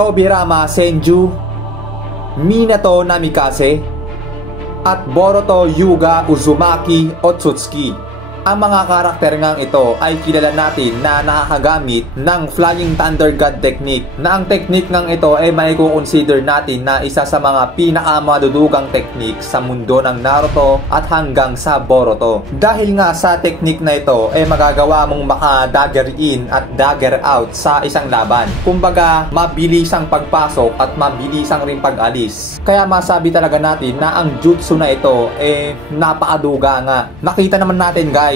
Tobirama Senju, Minato Namikaze, at Boruto Yuga Uzumaki Otsutsuki. Ang mga karakter ngang ito ay kilala natin na nakakagamit ng Flying Thunder God technique, na ang technique ngang ito ay may consider natin na isa sa mga pinakamadudugang technique sa mundo ng Naruto at hanggang sa Boruto. Dahil nga sa technique na ito ay magagawa mong maka-dagger in at dagger out sa isang laban. Kumbaga, mabilis ang pagpasok at mabilis ang rin pag-alis. Kaya masabi talaga natin na ang jutsu na ito ay napakaduga nga. Nakita naman natin guys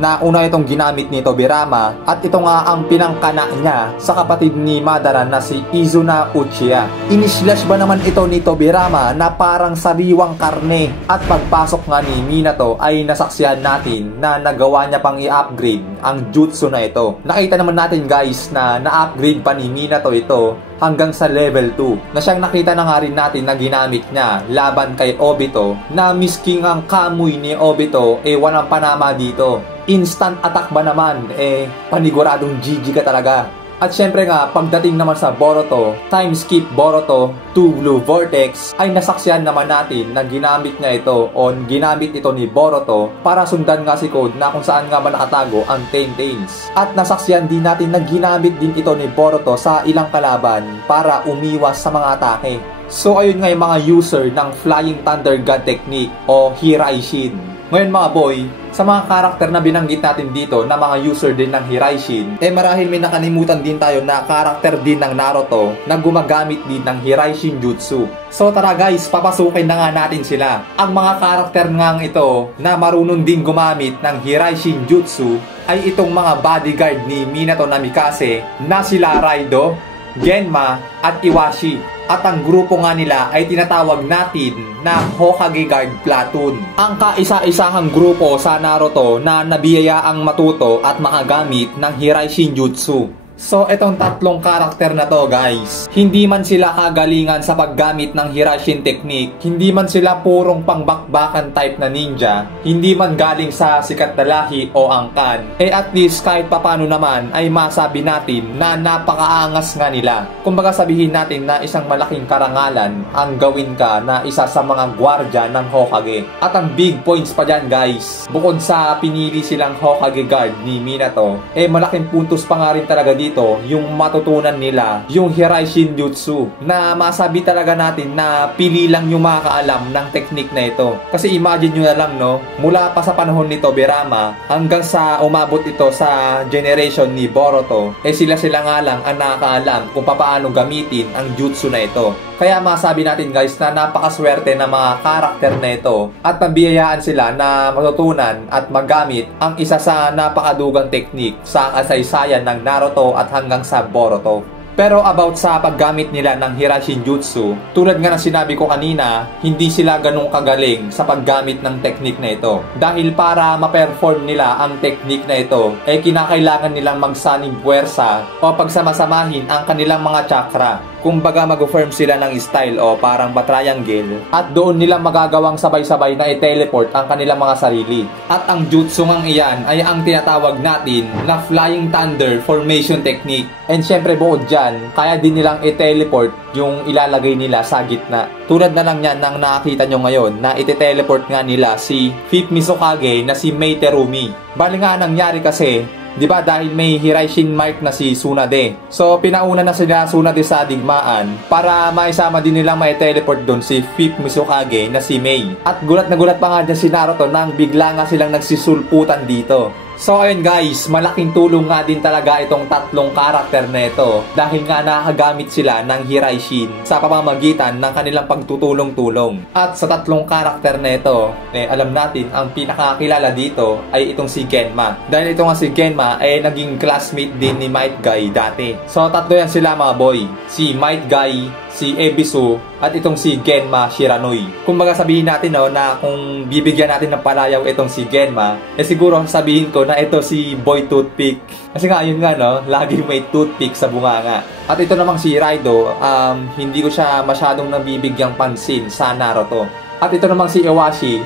na una itong ginamit ni Tobirama at ito nga ang pinangkana niya sa kapatid ni Madara na si Izuna Uchiha. Inislash ba naman ito ni Tobirama na parang sariwang karne, at pagpasok nga ni Minato ay nasaksihan natin na nagawa niya pang i-upgrade ang jutsu na ito. Nakita naman natin guys na na-upgrade pa ni Minato ito hanggang sa level 2, na siyang nakita na nga rin natin na ginamit niya laban kay Obito, na misking ang kamuy ni Obito walang panama dito. Instant attack ba naman, paniguradong GG ka talaga. At syempre nga, pagdating naman sa Boruto, time skip Boruto to Blue Vortex, ay nasaksihan naman natin na ginamit niya ito o ginamit ito ni Boruto para sundan nga si Code na kung saan nga ba nakatago ang Ten-Tails. At nasaksihan din natin na ginamit din ito ni Boruto sa ilang kalaban para umiwas sa mga atake. So ayun nga yung mga user ng Flying Thunder God technique o Hiraishin. Ngayon mga boy, sa mga karakter na binanggit natin dito na mga user din ng Hiraishin, marahil may nakalimutan din tayo na karakter din ng Naruto na gumagamit din ng Hiraishin Jutsu. So tara guys, papasukin na nga natin sila. Ang mga karakter ngang ito na marunong din gumamit ng Hiraishin Jutsu ay itong mga bodyguard ni Minato Namikaze na sila Raido, Genma at Iwashi. At ang grupo nga nila ay tinatawag natin na Hokage Guard Platoon. Ang kaisa-isahang grupo sa Naruto na nabiyayaang matuto at makagamit ng Hiraishin Jutsu. So, itong tatlong karakter na to guys, hindi man sila kagalingan sa paggamit ng Hiraishin technique, hindi man sila purong pangbakbakan type na ninja, hindi man galing sa sikat na lahi o angkan, at least kahit papano naman ay masabi natin na napakaangas nga nila. Kumbaga sabihin natin na isang malaking karangalan ang gawin ka na isa sa mga gwardya ng Hokage. At ang big points pa dyan guys, bukod sa pinili silang Hokage Guard ni Minato, malaking puntos pa nga rin talaga dito yung matutunan nila yung Hiraishin Jutsu, na masabi talaga natin na pili lang yung makakaalam ng technique na ito. Kasi imagine nyo na lang no, mula pa sa panahon ni Tobirama hanggang sa umabot ito sa generation ni Boruto, sila nga lang ang nakakaalam kung paano gamitin ang jutsu na ito. Kaya masabi natin guys na napakaswerte ng mga karakter na ito at pabiyayaan sila na matutunan at magamit ang isa sa napakadugang technique sa kasaysayan ng Naruto at hanggang sa Boruto. Pero about sa paggamit nila ng Hiraishin Jutsu, tulad nga na sinabi ko kanina, hindi sila ganong kagaling sa paggamit ng technique na ito. Dahil para ma-perform nila ang technique na ito, kinakailangan nilang magsaning puwersa o pagsamasamahin ang kanilang mga chakra. Kumbaga mag-form sila ng style o parang ba-triangle, at doon nila magagawang sabay-sabay na i-teleport ang kanilang mga sarili. At ang jutsu ngang iyan ay ang tinatawag natin na Flying Thunder Formation Technique. And syempre bukod dyan, kaya din nilang i-teleport yung ilalagay nila sa gitna. Tulad na lang yan nang nakakita nyo ngayon na iti-teleport nga nila si 5th Mizukage na si Mei Terumi. Bali nga nangyari kasi, di ba dahil may Hiraishin mark na si Tsunade. So pinauna na sila Tsunade sa digmaan para maisama din nilang mai-teleport doon si 5th Mizukage na si Mei. At gulat na gulat pa nga dyan si Naruto nang bigla nga silang nagsisulputan dito. So ayun guys, malaking tulong nga din talaga itong tatlong karakter na ito dahil nga nakagamit sila ng Hiraishin sa pamamagitan ng kanilang pagtutulong-tulong. At sa tatlong karakter na ito, alam natin ang pinakakilala dito ay itong si Genma. Dahil ito nga si Genma ay naging classmate din ni Might Guy dati. So tatlo yan sila mga boy, si Might Guy, si Ebisu, at itong si Genma Shiranui. Kumbaga sabihin natin na kung bibigyan natin ng palayaw itong si Genma, siguro sabihin ko na ito si Boy Toothpick. Kasi nga yun nga lagi may toothpick sa bunganga. At ito namang si Raido, hindi ko siya masyadong nabibigyang pansin sa Naruto. At ito namang si Iwashi,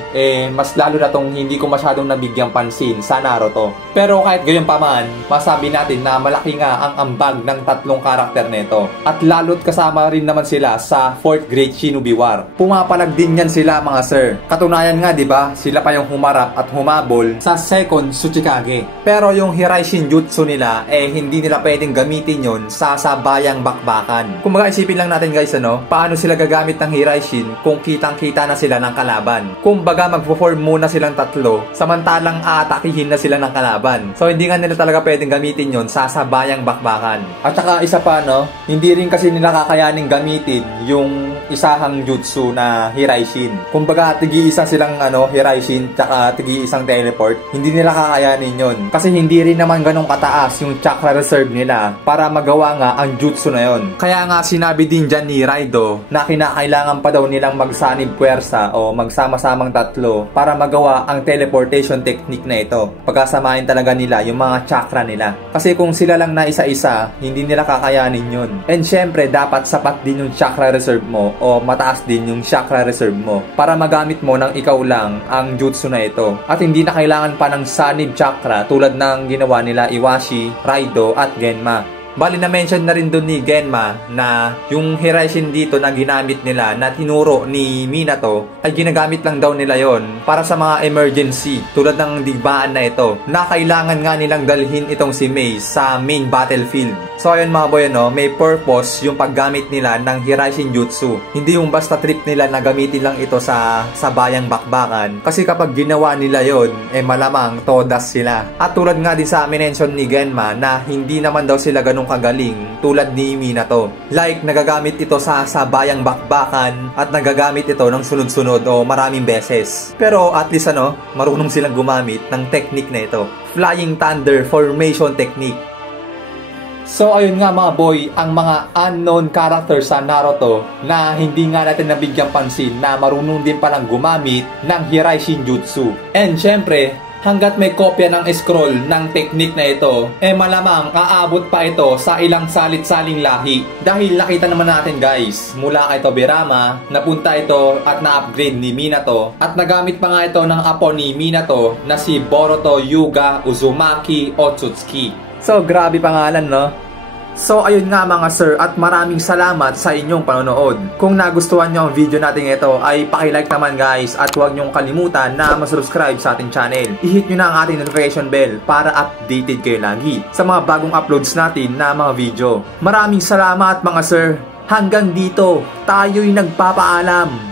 mas lalo na tong hindi ko masyadong nabigyang pansin sa Naruto. Pero kahit gayon pa man, masabi natin na malaki nga ang ambag ng tatlong karakter nito. At lalo't kasama rin naman sila sa 4th Great Shinobi War. Pumapalag din yan sila mga sir. Katunayan nga 'di ba, sila pa yung humarap at humabol sa 2nd Tsuchikage. Pero yung Hirai Shinjutsu nila, hindi nila pwedeng gamitin yon sa sabayang bakbakan. Kung isipin lang natin guys, paano sila gagamit ng Hirai Shin kung kitang-kita na sila ng kalaban. Kumbaga magpo-form muna silang tatlo, samantalang aatakihin na sila ng kalaban. So hindi nga nila talaga pwedeng gamitin yon sa sabayang bakbakan. At saka isa pa hindi rin kasi nila kakayaning gamitin yung isahang jutsu na Hirai Shin. Kumbaga tigi-isa silang Hirai Shin tsaka tigi-isang teleport. Hindi nila kakayanin yon. Kasi hindi rin naman ganun kataas yung chakra reserve nila para magawa nga ang jutsu na yon. Kaya nga sinabi din dyan ni Raido na kinakailangan pa daw nilang magsanib puwersa o magsama-samang tatlo para magawa ang teleportation technique na ito. Pagkasamahin talaga nila yung mga chakra nila. Kasi kung sila lang na isa-isa, hindi nila kakayanin yun. And syempre, dapat sapat din yung chakra reserve mo o mataas din yung chakra reserve mo para magamit mo ng ikaw lang ang jutsu na ito. At hindi na kailangan pa ng sanib chakra tulad ng ginawa nila Iwashi, Raido at Genma. Bali na-mention na rin doon ni Genma na yung Hirai Shin dito na ginamit nila na tinuro ni Minato ay ginagamit lang daw nila yon para sa mga emergency tulad ng digmaan na ito na kailangan nga nilang dalhin itong si Mei sa main battlefield. So ayun mga boy, may purpose yung paggamit nila ng Hirai Shin Jutsu. Hindi yung basta trip nila na gamitin lang ito sa bayang bakbakan. Kasi kapag ginawa nila yon, malamang todas sila. At tulad nga din sa mention ni Genma na hindi naman daw sila ganun kagaling tulad ni Minato. Like nagagamit ito sa bayang bakbakan at nagagamit ito ng sunod-sunod o maraming beses. Pero at least marunong silang gumamit ng technique na ito. Flying Thunder Formation Technique. So ayun nga mga boy, ang mga unknown characters sa Naruto na hindi nga natin nabigyang pansin na marunong din palang gumamit ng Hirai Shinjutsu. And syempre, hanggat may kopya ng scroll ng technique na ito, malamang aabot pa ito sa ilang salit-saling lahi. Dahil nakita naman natin guys, mula kay Tobirama, napunta ito at na-upgrade ni Minato. At nagamit pa nga ito ng apo ni Minato na si Boruto Hyuga Uzumaki Otsutsuki. So grabe pangalan So ayun nga mga sir, at maraming salamat sa inyong panonood. Kung nagustuhan nyo ang video natin ito ay pakilike naman guys, at huwag nyong kalimutan na masubscribe sa ating channel. I-hit nyo na ang ating notification bell para updated kayo lagi sa mga bagong uploads natin na mga video. Maraming salamat mga sir. Hanggang dito, tayo'y nagpapaalam.